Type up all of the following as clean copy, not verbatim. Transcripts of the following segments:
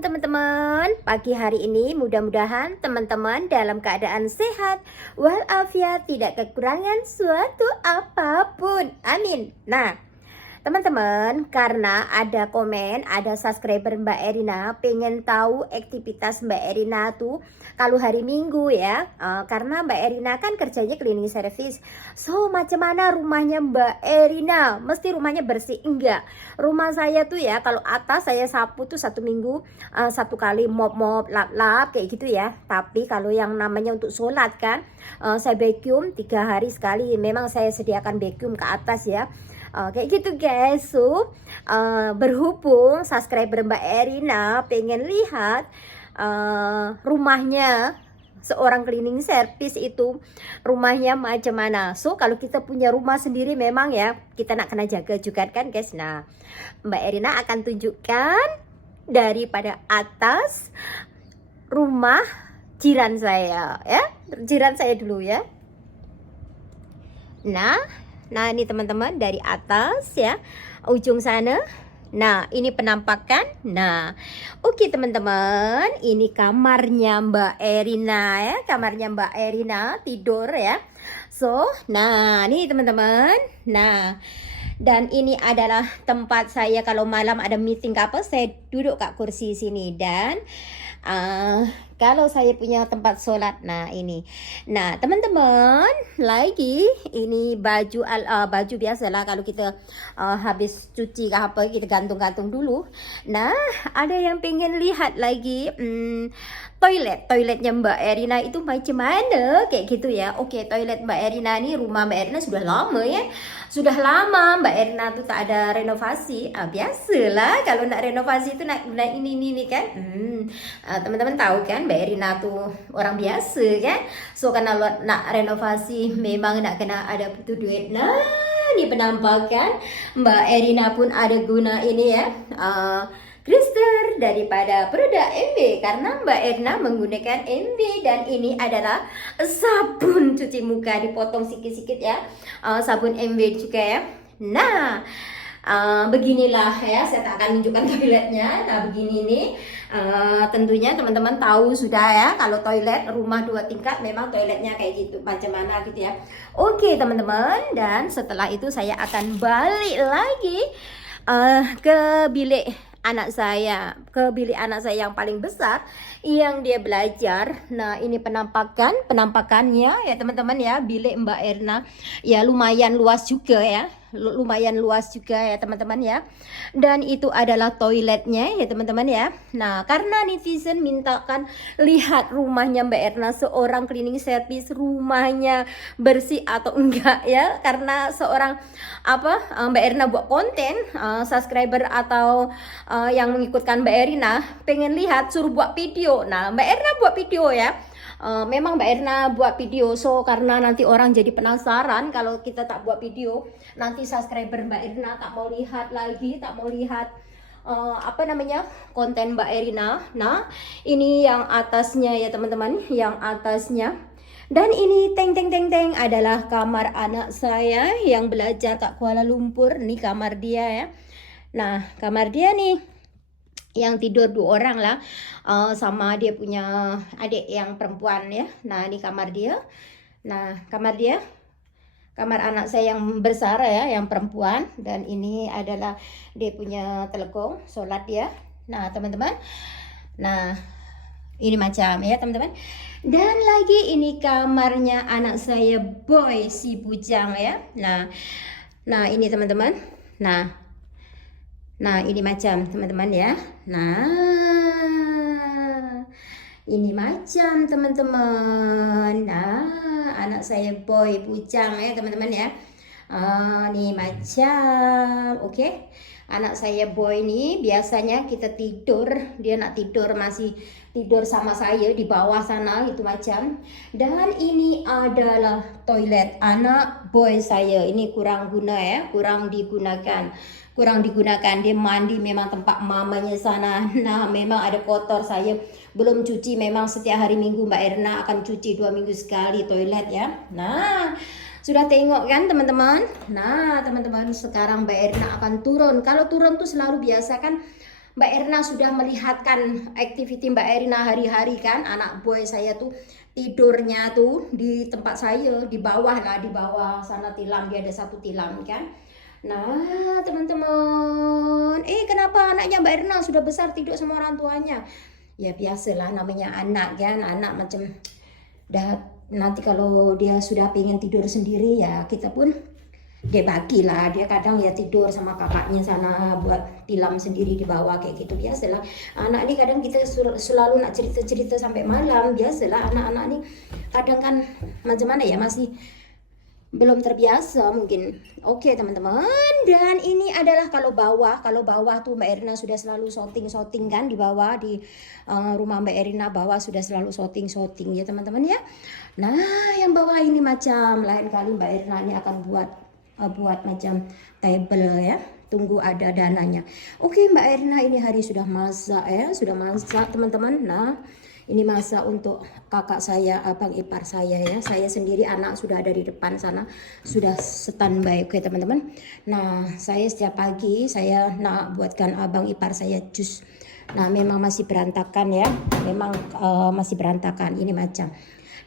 Shalom teman-teman. Pagi hari ini mudah-mudahan teman-teman dalam keadaan sehat walafiat, tidak kekurangan suatu apapun. Amin. Nah, teman-teman, karena ada komen, ada subscriber Mbak Erina pengen tahu aktivitas Mbak Erina tuh kalau hari Minggu ya, karena Mbak Erina kan kerjanya cleaning service. So, macam mana rumahnya Mbak Erina? Mesti rumahnya bersih? Enggak. Rumah saya tuh ya, kalau atas saya sapu tuh satu minggu satu kali, mop-mop, lap-lap kayak gitu ya. Tapi kalau yang namanya untuk sholat kan, saya vacuum 3 hari sekali. Memang saya sediakan vacuum ke atas ya. Kayak gitu guys. So berhubung subscriber Mbak Erina pengen lihat rumahnya seorang cleaning service itu rumahnya macam mana. So kalau kita punya rumah sendiri memang ya kita nak kena jaga juga kan guys. Nah, Mbak Erina akan tunjukkan daripada atas rumah jiran saya ya. Jiran saya dulu ya. Nah ini teman-teman dari atas ya, ujung sana. Nah ini penampakan. Nah oke teman-teman, ini kamarnya Mbak Erina ya, kamarnya Mbak Erina tidur ya. So nah ini teman-teman. Nah dan ini adalah tempat saya kalau malam ada meeting apa, saya duduk kat kursi sini. Dan kalau saya punya tempat sholat, nah ini. Nah teman-teman, lagi ini baju baju biasalah kalau kita habis cuci ke apa, kita gantung-gantung dulu. Nah ada yang pengen lihat lagi toiletnya Mbak Erina itu macam mana kayak gitu ya. Oke, toilet Mbak Erina ini, rumah Mbak Erina sudah lama ya. Sudah lama Mbak Erina tuh tak ada renovasi. Biasalah kalau nak renovasi itu nak ini kan. Teman-teman tahu kan Mbak Erina tuh orang biasa kan. So karena nak renovasi memang nak kena ada butuh duit. Nah ini penampakan Mbak Erina pun ada guna ini ya, Krister daripada produk MV, karena Mbak Erina menggunakan MV. Dan ini adalah sabun cuci muka, dipotong sikit-sikit ya, sabun MV juga ya. Nah beginilah ya, saya tak akan tunjukkan toiletnya. Nah begini nih, tentunya teman-teman tahu sudah ya, kalau toilet rumah 2 tingkat memang toiletnya kayak gitu, macam mana gitu ya. Oke teman-teman, dan setelah itu saya akan balik lagi ke bilik anak saya, yang paling besar yang dia belajar. Nah ini penampakannya ya teman-teman ya, bilik Mbak Erina ya lumayan luas juga ya, teman-teman ya. Dan itu adalah toiletnya ya teman-teman ya. Nah karena netizen mintakan lihat rumahnya Mbak Erina seorang cleaning service, rumahnya bersih atau enggak ya, karena seorang Mbak Erina buat konten, subscriber atau yang mengikutkan Mbak Erina pengen lihat, suruh buat video. Nah Mbak Erina buat video ya. Memang Mbak Erina buat video. So karena nanti orang jadi penasaran kalau kita tak buat video, nanti subscriber Mbak Erina tak mau lihat lagi, tak mau lihat konten Mbak Erina. Nah ini yang atasnya ya teman-teman, yang atasnya. Dan ini teng adalah kamar anak saya yang belajar kat Kuala Lumpur. Ini kamar dia ya. Nah kamar dia nih yang tidur 2 orang lah, sama dia punya adik yang perempuan ya. Nah ini kamar dia. Nah kamar anak saya yang besar ya, yang perempuan. Dan ini adalah dia punya telekong sholat dia. Nah teman-teman, nah ini macam ya teman-teman. Dan lagi ini kamarnya anak saya Boy si bujang ya. Nah ini teman-teman. Nah ini macam teman-teman ya. Nah ini macam teman-teman. Nah anak saya Boy bujang ya teman-teman ya. Nih macam oke. Anak saya Boy nih biasanya kita tidur, dia nak tidur masih tidur sama saya di bawah sana itu macam. Dan ini adalah toilet anak Boy saya. Ini kurang guna ya, kurang digunakan. Dia mandi memang tempat mamanya sana. Nah memang ada kotor, saya belum cuci. Memang setiap hari Minggu Mbak Erina akan cuci 2 minggu sekali toilet ya. Nah sudah tengok kan teman-teman. Nah teman-teman, sekarang Mbak Erina akan turun. Kalau turun tuh selalu biasa kan Mbak Erna sudah melihatkan aktiviti Mbak Erna hari-hari kan. Anak boy saya tuh tidurnya tuh di tempat saya, di bawah lah, di bawah sana tilam, dia ada satu tilam kan. Nah teman-teman, kenapa anaknya Mbak Erna sudah besar tidur sama orang tuanya? Ya biasalah, namanya anak kan, anak macam dah, nanti kalau dia sudah pengen tidur sendiri ya kita pun dia bagilah, dia kadang ya tidur sama kakaknya sana buat tilam sendiri di bawah kayak gitu. Biasalah anak ini, kadang kita selalu nak cerita-cerita sampai malam. Biasalah anak-anak ini kadang kan macam mana ya, masih belum terbiasa mungkin. Oke teman-teman, dan ini adalah kalau bawah tuh Mbak Erina sudah selalu shooting kan di bawah, di rumah Mbak Erina bawah sudah selalu shooting ya teman-teman ya. Nah yang bawah ini macam lain kali Mbak Erina ini akan buat macam table ya, tunggu ada dananya. Oke Mbak Erina ini hari sudah masak ya, sudah masak teman-teman. Nah ini masak untuk kakak saya, abang ipar saya ya. Saya sendiri anak sudah ada di depan sana, sudah standby. Oke teman-teman. Nah saya setiap pagi saya nak buatkan abang ipar saya jus. Nah memang masih berantakan ya, memang masih berantakan ini macam.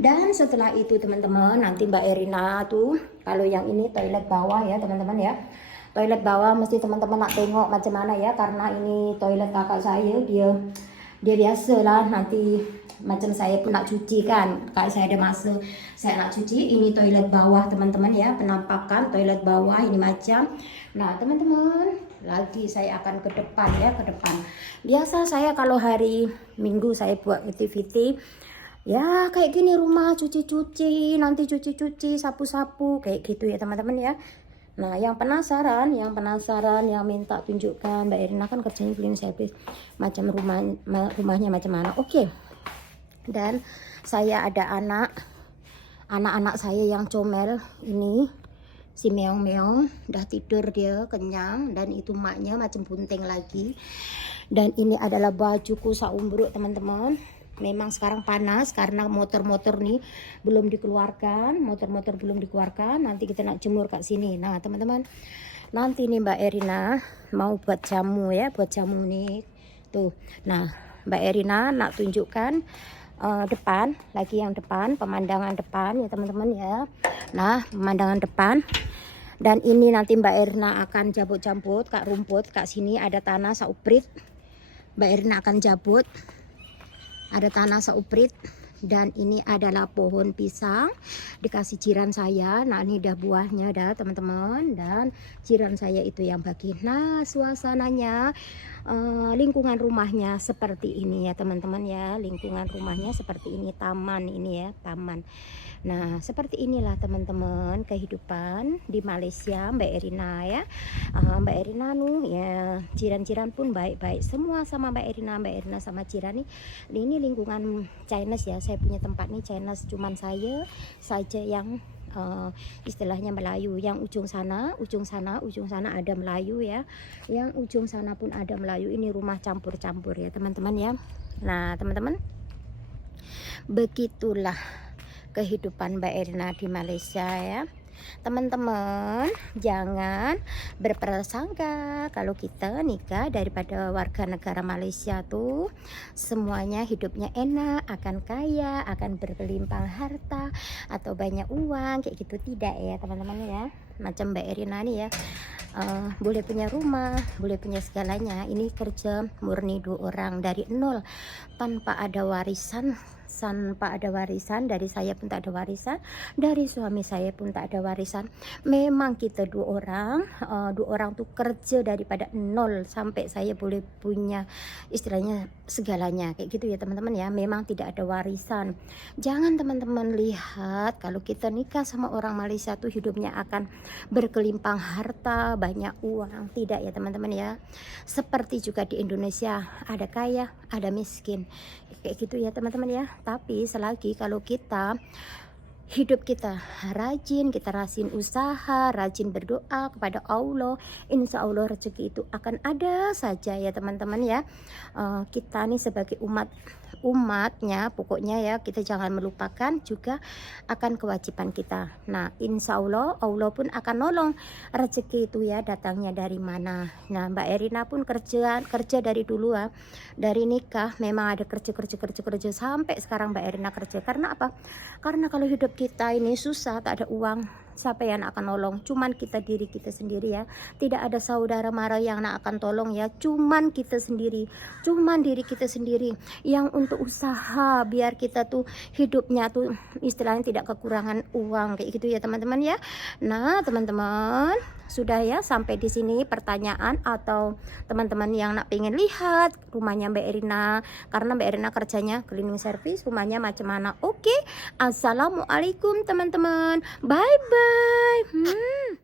Dan setelah itu teman-teman, nanti Mbak Erina tuh, kalau yang ini toilet bawah ya teman-teman ya. Toilet bawah mesti teman-teman nak tengok macam mana ya, karena ini toilet kakak saya, dia biasalah nanti macam saya pun nak cuci kan. Kalau saya ada masa saya nak cuci, ini toilet bawah teman-teman ya, penampakan toilet bawah ini macam. Nah teman-teman, lagi saya akan ke depan ya, ke depan. Biasa saya kalau hari Minggu saya buat aktiviti ya kayak gini, rumah cuci-cuci, nanti cuci-cuci, sapu-sapu kayak gitu ya teman-teman ya. Nah yang penasaran, yang minta tunjukkan Mbak Erina kan kerjanya cleaning service, macam rumahnya macam mana. Oke. Dan saya ada anak-anak saya yang comel ini, si meong-meong udah tidur, dia kenyang, dan itu maknya macam bunting lagi. Dan ini adalah bajuku saumbruk teman-teman. Memang sekarang panas karena motor-motor nih belum dikeluarkan, nanti kita nak jemur ke sini. Nah teman-teman, nanti nih Mbak Erina mau buat jamu ya, buat jamu nih tuh. Nah Mbak Erina nak tunjukkan depan lagi, yang depan, pemandangan depan ya teman-teman ya. Nah pemandangan depan, dan ini nanti Mbak Erina akan jabut-jabut kak rumput, kak sini ada tanah sauprit, Mbak Erina akan jabut. Ada tanah sauprit, dan ini adalah pohon pisang dikasih jiran saya. Nah ini dah buahnya dah teman-teman, dan jiran saya itu yang bagi. Nah suasananya lingkungan rumahnya seperti ini ya teman-teman ya, lingkungan rumahnya seperti ini, taman ini ya, taman. Nah seperti inilah teman-teman kehidupan di Malaysia Mbak Erina ya. Mbak Erina ya, jiran-jiran pun baik-baik semua sama Mbak Erina sama jiran nih. Ini lingkungan Chinese ya, saya punya tempat nih Chinese, cuman saya saja yang istilahnya Melayu. Yang ujung sana ada Melayu ya, yang ujung sana pun ada Melayu. Ini rumah campur-campur ya teman-teman ya. Nah teman-teman, begitulah kehidupan Mbak Erina di Malaysia ya. Teman-teman jangan berprasangka kalau kita nikah daripada warga negara Malaysia tuh semuanya hidupnya enak, akan kaya, akan berkelimpang harta atau banyak uang kayak gitu. Tidak ya teman-teman ya. Macam Mbak Erina nih ya, boleh punya rumah, boleh punya segalanya. Ini kerja murni 2 orang dari nol, tanpa ada warisan, dari saya pun tak ada warisan, dari suami saya pun tak ada warisan. Memang kita 2 orang tuh kerja daripada nol sampai saya boleh punya istilahnya segalanya kayak gitu ya teman-teman ya. Memang tidak ada warisan. Jangan teman-teman lihat kalau kita nikah sama orang Malaysia tuh hidupnya akan berkelimpang harta, banyak uang. Tidak ya teman-teman ya. Seperti juga di Indonesia, ada kaya, ada miskin kayak gitu ya teman-teman ya. Tapi selagi kalau kita hidup kita rajin, kita rajin usaha, rajin berdoa kepada Allah, insya Allah rezeki itu akan ada saja ya teman-teman ya. Kita nih sebagai umat umatnya, pokoknya ya kita jangan melupakan juga akan kewajiban kita. Nah insya Allah Allah pun akan nolong rezeki itu ya datangnya dari mana. Nah Mbak Erina pun kerja dari dulu ya, dari nikah memang ada kerja sampai sekarang Mbak Erina kerja. Karena apa? Karena kalau hidup kita ini susah, tak ada uang, siapa yang akan nolong? Cuman kita, diri kita sendiri ya. Tidak ada saudara mara yang akan tolong ya, cuman kita sendiri, cuman diri kita sendiri yang untuk usaha biar kita tuh hidupnya tuh istilahnya tidak kekurangan uang kayak gitu ya teman-teman ya. Nah teman-teman, sudah ya sampai di sini pertanyaan atau teman-teman yang nak pengen lihat rumahnya Mbak Erina, karena Mbak Erina kerjanya cleaning service, rumahnya macam mana. Oke, assalamualaikum teman-teman, bye bye.